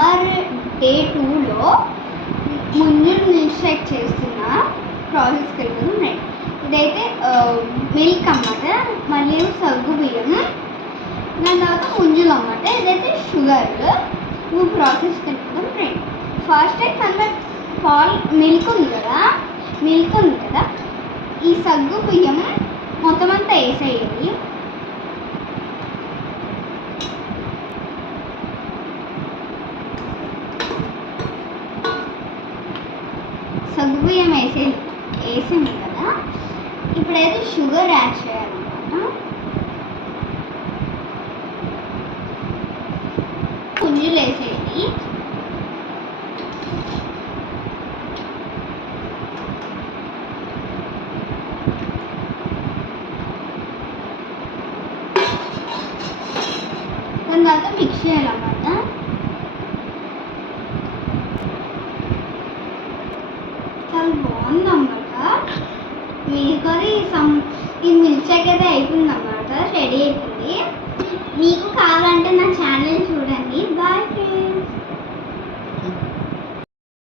Summer day 2లో ముందు milk shake చేస్తున్న ప్రాసెస్కి వెళ్తుంది. ఇదైతే మిల్క్ అన్నమాట, మరియు సగ్గు బియ్యం, దాని తర్వాత ముంజులు అన్నమాట. ఇదైతే షుగర్. నువ్వు ప్రాసెస్కి వెళ్తాం ఫ్రెండ్. ఫస్ట్ అయితే మనం మిల్క్ ఉంది కదా, ఈ సగ్గు బియ్యం మొత్తం అంతా వేసేయాలి. సగ్గు బియ్యం వేసింది కదా, ఇప్పుడైతే షుగర్ యాడ్ చేయాలన్నమాట. పుంజులు వేసేయాలి. దాని తర్వాత మిక్స్ చేయాలన్నమాట. చాలా బాగుందన్నమాట. మీకు ఈ మిల్క్ షేక్ అయితే అయిపోయిందన్నమాట, రెడీ అయిపోయింది. మీకు కావాలంటే నా ఛానల్